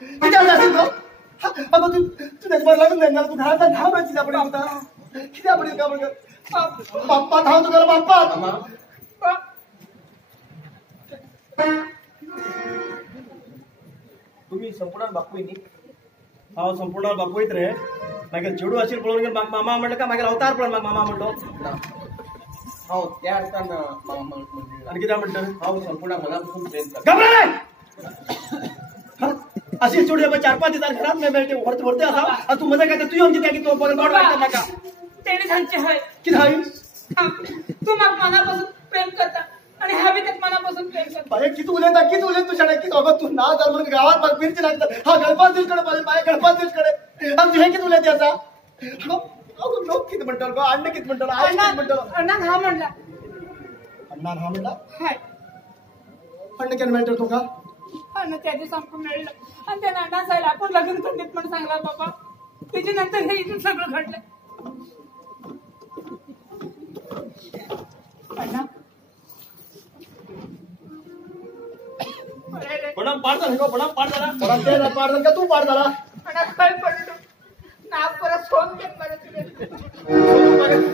किती असेल तो अगं तू त्याच्यावर लागून जाईल ना तू घरात धाव माहिती आपण होता किती आपण का बघ बाप्पा धाव तू गेला बाप्पा तुम्ही संपूर्ण बापू हा संपूर्ण बापू रे मागे जेवढू असेल पळून गेल मामा म्हणलं का मागे अवतार पण मामा म्हणलो हो त्या अर्थानं आणि किती म्हणतं हो संपूर्ण मनापासून प्रेम अशी जोडी 4-5 दिवस घरात नाही भेटते वरते असा तू मजा काय तू येऊन त्या की तो बरोबर नका तेने सांगते हाय किती हाय तू मग मनापासून प्रेम करता आणि हवी त्यात मनापासून प्रेम करता बाय किती उलेत तू शाळा किती अगं तू नाव जर म्हणून गावात फिरची लागतं हा गणपत दिवसकडे पाहिजे बाय गणपत दिवसकडे आणि तू हे किती उलेत याचा अगं लोक किती म्हणतात गो अण्णा किती म्हणतात आई किती म्हणतात अण्णा हा म्हणला हाय अण्णा केन म्हणतो तो का अण्णा त्या दिवस आपण मिळलं आणि त्या अण्णा जायला आपण लग्न करण्यात पण सांगला बाबा त्याच्यानंतर हे इथून सगळं घडलं अण्णा प्रणाम पाड का तू पाड झाला अण्णा काय पडलो नाक परत सोन घेत मला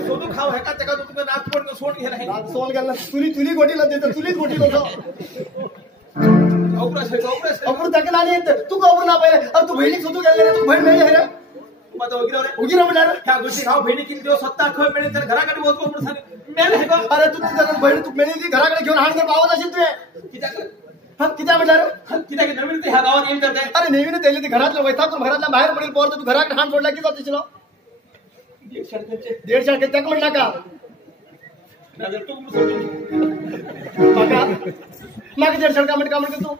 सोनू खाव है का त्या तुला नाक पडलं सोन गेला सोन गेला तुली गोटीला देतो तुलीच गोटी होतो अपुर त्याला आणि तू का ना पहिले अरे तू बहिणी सुद्धा गेले रे तू बहीण नाही रे माझा उगी म्हणणार ह्या गोष्टी खाव बहिणी किती दिवस स्वतः खळ मिळेल तर घराकडे बोलतो आपण सांग अरे तू तुझ्या बहीण तू मेली घराकडे घेऊन हाण पावत असेल तू किती म्हणणार किती नवीन ह्या गावात येईल करते अरे नेहमी त्याला ते घरातलं वैताग घरातला बाहेर पडेल पोर तू घराकडे हाण सोडला की जाते 1.5 त्याक म्हणला का मागे 1.5 का म्हणते तू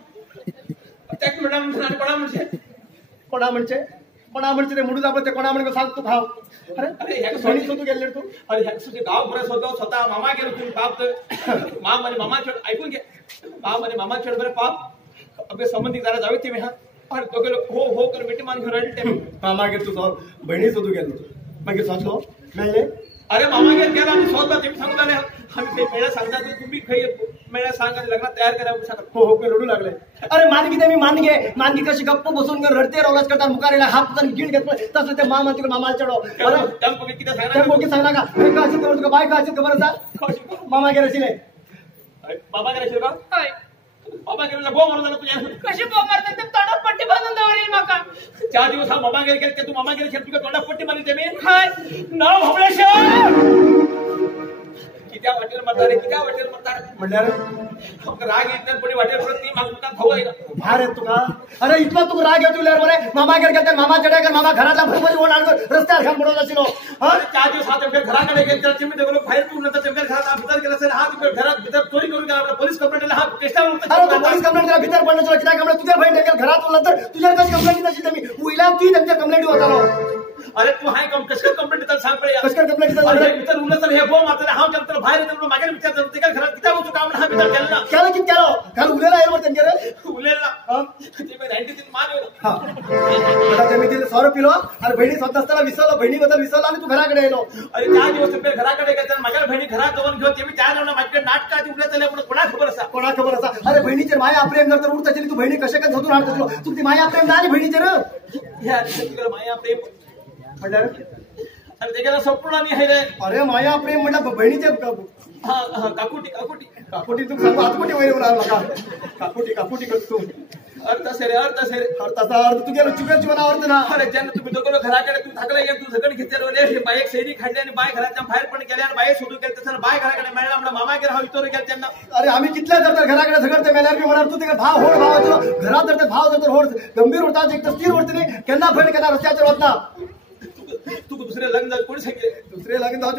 त्याक कोणा म्हणते ते मुडून आपण ते कोणा म्हणतो सांग तू खाव अरे सोनी तू गेले तू अरे गाव बरं स्वतः मामा गेलो तुम्ही पाप मामा छेड ऐकून घे मामा छेड बरं पाप आपले संबंधित जरा जावे ते मी हा अरे तो गेलो हो कर बेटी मान घेऊन राहिले मामा गे तू बहिणी शोधू गेलो मागे सोचलो नाही अरे मामा गेला आम्ही स्वतः ते सांगू लागले आम्ही ते मेळा सांगतात तुम्ही खाई मेळा सांगा लग्न तयार करा हो रडू लागले अरे मानगी ते मी मानगी कशी गप्प बसून रडते रवलाच करतात मुकारेला हात पण गिण घेत तसं ते मामा तिकडे मामाला चढव अरे टंप किती सांगा का अशी खबर बाय का अशी खबर असा मामा गेला नाही बाबा गेला का बाबा गेला बो मारून तुझ्या कशी बो मारतात तोंडात पट्टी बांधून दवरेल माका 4 दिवस हा मामा गेले तू मामा गेले तुझ्या तोंडात पट्टी बांधली मी हाय नाव हबळेश्वर किती वाटेल म्हणतात म्हणल्यार राग येतात कोणी वाटेल परत ती मागून खाऊ आहे बाहेर येत तुका अरे इथला तू राग येतो बरे मामा गेले मामा चढ्या कर मामा घरातला भरभरी होऊन आणतो रस्त्यावर घाम पडवत असेल 4 दिवस हा तुमच्या घराकडे गेले चिमणी गेलो बाहेर तू नंतर तुमच्या घरात भीतर गेला असेल हा तुमच्या घरात भीतर चोरी करून गेला पोलीस कंप्लेंट हा टेस्टा पोलीस कंप्लेंट केला भीतर पडण्याचं किती कंप्लेंट तुझ्या बहीण गेल घरात नंतर तुझ्या कशी कंप्लेंट नसेल मी उइला तू त्यांच्या कंप्लेंट होता अरे तू हाय कसं कंप्लेंट देतात सांग पडे कसं कंप्लेंट देतात उलट हे बो मारतात हा चलतो बाहेर येतो मागे विचारतात ते काय घरात किती होतो काम हा भीतर केला केला किती केला घाल उलेला आहे म्हणते रे उलेला ते मी 93 मान येलो हा ते मी तिला 100 पिलो आणि बहिणी स्वतः असताना विसरलो बहिणीबद्दल विसरलो आणि तू घराकडे येलो अरे 4 दिवस तुमच्या घराकडे गेला माझ्या बहिणी घरात जाऊन घेऊन ते मी 4 जण माझ्या नाटकाची उलट चालले पण कोणा खबर असा अरे बहिणीचे माया प्रेम जर उडत असेल तू बहिणी कशा काय झोतून आणतो तू ती माया प्रेम झाली बहिणीचे रे या माया प्रेम म्हणलं अरे ते गेला संपूर्ण नाही आहे रे अरे माया प्रेम म्हणलं बहिणीचे काकुटी तू सांगू हातकुटी वैर लागला काकुटी करतो अर्थ से रे अर्थाचा अर्थ तू गेलो चुकेल जीवन अर्थ ना अरे ज्यांना तुम्ही दोघं घराकडे तू थकला गेल तू सगळं घेतले बाईक शैली खाल्ली आणि बाय घराच्या बाहेर पण गेले आणि बाय सोडून गेले तसं बाय घराकडे मिळाला आपला मामा गेला हा विचारू गेला त्यांना अरे आम्ही कितल्या जर घराकडे झगडते मेल्यावर मी म्हणणार तू ते भाव होड भावाचं घरात जर ते भाव जर होड गंभीर होतात एक तर स्थिर होते नाही केंदा फंड केला रस्त्याच्या होत ना तू दुसरे लग्न जाऊ कोणी सांगितले दुसरे लग्न जाऊ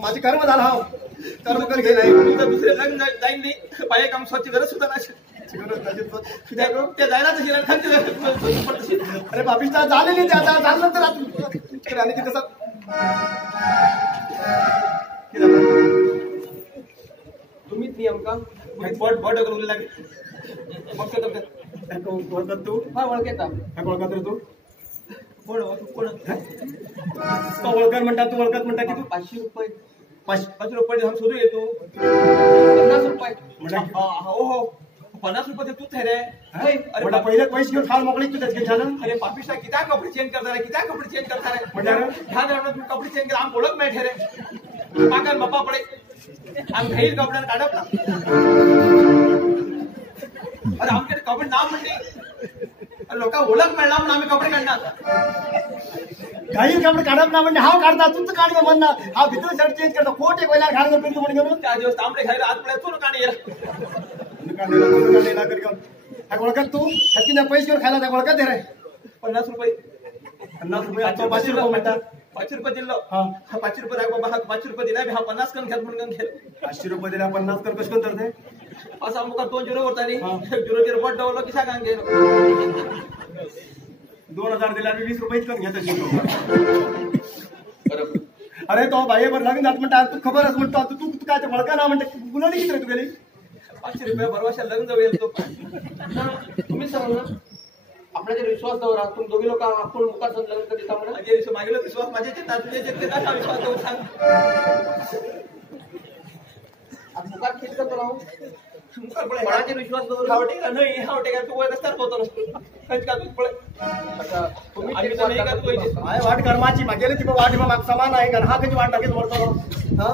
माझे कर्म झाला हा कर्म कर घे नाही तू तर दुसरे लग्न जाईन नाही बाय काम स्वच्छ गरज सुद्धा ते जायला तशी अरे बापिष्टा झालेली ते आता झालं तर आणि ते कसं तुम्हीच नियम का बट करून लागेल ओळखत तू हा ओळखत रे तू कोण ओळखत म्हणतात तू ओळखत म्हणता की तू 500 रुपये 500 रुपये शोधू येतो 50 रुपये हो 50 रुपये तू थे रे अरे मला पहिले पैसे घेऊन खाल मोकळी तू त्याच झालं अरे पापिस्टा किती कपडे चेंज करता रे किती कपडे चेंज करता रे म्हणल्यार ध्यान रावण तू कपडे चेंज कर आम ओळख नाही रे पाकर बापा पडे आम घाईल कपड्यान काढप ना अरे आमकडे कपडे नाव म्हणते लोक ओळख मिळणार म्हणून आम्ही कपडे काढणार काही कपडे काढत ना म्हणजे हाव काढता तुमचं काढ म्हणणं हा भितर शर्ट चेंज करता कोट एक वेळेला घालून पिंटू म्हणून घेऊन त्या दिवस तांबडे खायला आत पडे तू काढे ओळखत तू हत्तीने पैसे घेऊन खायला त्या ओळखत रे 50 रुपये 50 रुपये आता 500 रुपये म्हणतात 5 रुपये दिलो हा 5 रुपये राख बाबा 5 रुपये दिला हा 50 कन घेत म्हणून घेत 500 रुपये दिला 50 कर कस कोण करते असा मुका 2 0 होता रे हा. 0 बट डावलो की सांगा घे 2000 दिला मी 20 रुपये करून घेतो बरोबर अरे तो बाईवर लग्न जात म्हणता तू खबरच म्हणतो तू काय ते ओळखा ना म्हणते गुन्हा किती रे तू गेली 500 रुपये भरवाशा लग्न जाऊ येईल तो तुम्ही सांगा ना आपल्यावर विश्वास दवरा तुम्ही दोघी लोक आपण मुखात लग्न कधी सांगा माझे मागेलो विश्वास माझ्याचे तुझ्याचे ते कसा विश्वास देऊ सांग आज मुखात किती करतो राहू मुखात पडे माझे विश्वास दवरा हावटे का नाही हावटे का तू वरच तर होतो कंच का तू पडे आता तुम्ही आम्ही तर नाही का तू इथे काय वाट कर्माची मागेली ती वाट माग समान आहे का हा कधी वाट टाकेल मरतो हा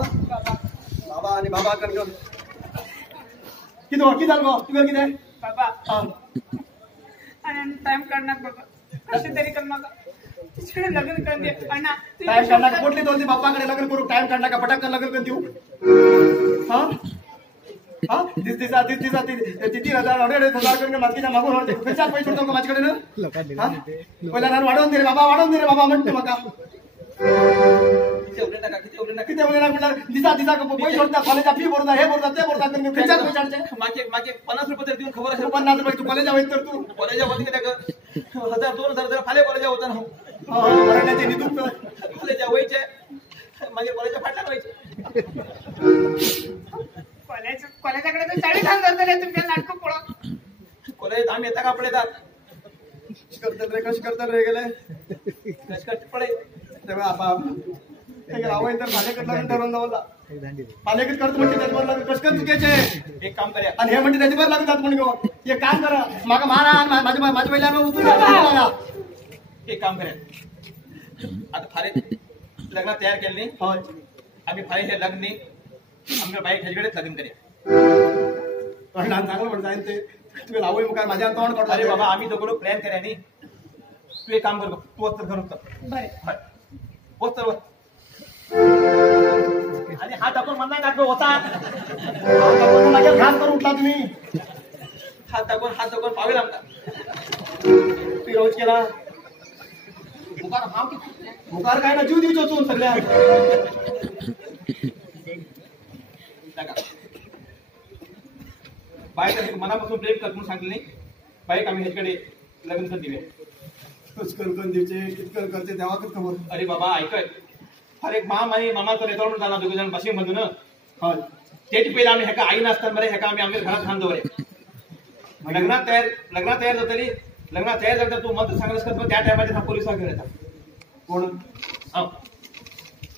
बाबा आणि बाबा कन घेऊन किती झालं तू किती बाबा हा आणि टाइम काढणार बाबा कशी तरी कर मला तिच्याकडे लग्न कर दे अण्णा टाइम काढला कुठली दोन बाप्पाकडे लग्न करू टाइम काढला का फटाक लग्न करून देऊ हा हा दिसा 3,000 करून माझ्या मागून होते कशा पैसे होतो माझ्याकडे ना पहिला नान वाढवून दे रे बाबा म्हणतो मका किती उरले ना म्हटलं दिसा पैसे होता कॉलेजचा फी भरता हे भरता ते भरता करून कशात पैसे मागे 50 रुपये तर देऊन खबर असेल 50 रुपये तू कॉलेजला होईल तर तू कॉलेजा होती का 1000-2000 जरा फाले कॉलेजा होता ना मराठ्याचे निधून कॉलेजा व्हायचे मागे कॉलेजा फाटला व्हायचे कॉलेजाकडे तर 40,000 जातात रे तुमच्या नाटक पोळा कॉलेज आम्ही येता का पडे कशी करतात रे गेले कष्ट पडे तेव्हा आपण आवय तर पालेकट लग्न ठरवून जावला पालेकट करतो म्हणते त्याच्यावर लग्न कशकन चुकीचे एक काम करूया आणि हे म्हणते त्याच्यावर लग्न जात म्हणजे एक काम करा मागा मारा माझ्या पहिल्या उतरून एक काम करूया आता फारे लग्न तयार केले नाही होय आम्ही फारे हे लग्न आमच्या बाईक ह्याच्याकडेच लग्न करूया चांगलं म्हणता ते तुम्ही लावू मग काय माझ्या तोंड काढतो अरे बाबा आम्ही दोघं प्लॅन केल्या नाही तू एक काम कर तू वस्तर घरून बरे वस्तर आणि हा टाकून म्हणला टाकलो होता माझ्या घात करून उठला तुम्ही हात टाकून पावेल आमचा तू रोज केला मुखार काय ना जीव देऊ चोचून सगळ्या बाईक मनापासून प्रेम कर म्हणून सांगितलं नाही बाईक आम्ही ह्याच्याकडे लग्न कर दिले कण दिवचे कितकं करते तेव्हा खबर अरे बाबा ऐकय अरे एक मामा तो रेतॉर्ड म्हणून दोघे जण बसिंग म्हणतो ना होय त्याची पहिले आम्ही ह्याका आई नसताना बरे ह्याका आम्ही घरात खांदो बरे लग्नात तयार जातली लग्नात तयार झालं तू मत सांगलंस का त्या टायमाच्या पोलिसांना घेऊन येतात कोण हा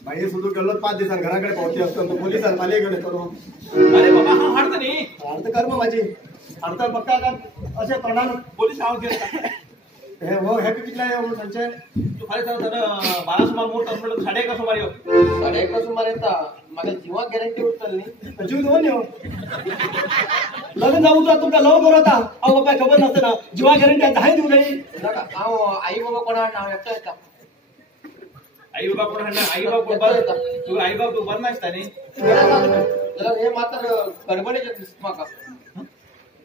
बाई सुद्धा गेलो 5 दिवसांत घराकडे पावती असतो तो पोलिसांना पालेकडे करू अरे बाबा हा हाडत नाही अर्थ कर मग माझी अर्थ पक्का कर असे तोंडानं पोलीस आवाज देतात हे हो हे कितला आहे म्हणून संचय तू फार सांग 12 सुमार मोठ असलं 1.5 सुमार येऊ 1.5 सुमार येतात माझ्या जीवाक गॅरंटी उचलली जीव दोन येऊ लग्न जाऊ तर तुमका लव करत अहो बाबा खबर नसते ना जीवा गॅरंटी आहे देऊ नाही आई बाबा कोणा नाव एकटा येता आई बाबा कोण हणणार आई बाबा तू आई बाबा तू बरं नसता नाही जरा हे मात्र गडबडीचे दिसत माका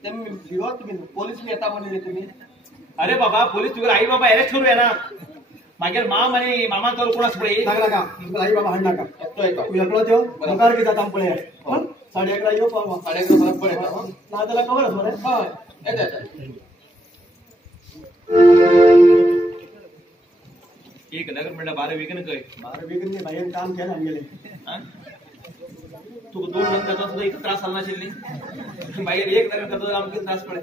ते भिवा तुम्ही पोलीस येता म्हणले तुम्ही अरे बाबा पोलीस तुझे आई बाबा अरेस्ट करूया ना मागे माम आणि मामा तर कोणाच पुढे लागला का आई बाबा हाण नका एकटो येता तू एकलो देव मुखार की जाता पळे 11:30 येऊ पावा 1.5 बरोबर येता ना त्याला खबरच बरं हा येता एक नगर म्हणलं 12 विकन काय 12 वेगने बाहेर काम केलं आणि गेले तू 2 नंतर सुद्धा एक त्रास आला नसेल नाही बाहेर एक नगर करतो आमचे त्रास पडे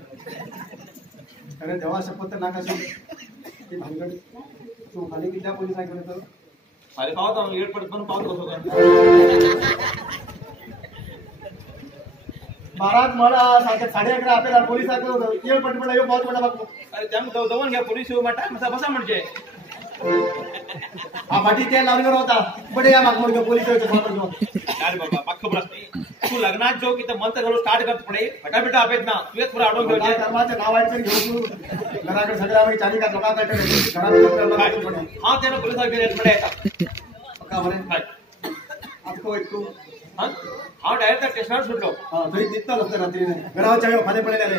अरे देवा शपथ नाका ती भानगड तू खाली किती पोलिसांकडे तर अरे पावत येड पडत पण पावत कसो बारात मला सारखे 11:30 आपल्याला पोलिसांकडे येळ पट पडला येऊ बहुत पडला बघ अरे त्यामुळे जाऊन घ्या पोलीस येऊ माटा बसा म्हणजे हा पाठी ते लावल्यावर होता बडे या माग म्हणून पोलीस येतो घेऊन अरे बाबा पाक खबर असते तू लग्नात जो की मंत्र घालून स्टार्ट करत पडे फटाफट आपेत ना तुझे थोडं आडवून काय घेऊन कर्माचं नाव ऐकून घेऊ तू घराकडे सगळ्या आम्ही चाली का घराकडे हा त्यानं पोलीस पडे येतात पक्का म्हणे आपको एक तू हा डायरेक्ट त्या स्टेशनवर सुटलो हा तरी तिथं नसतं रात्रीने घरावर चावी फादे पडलेले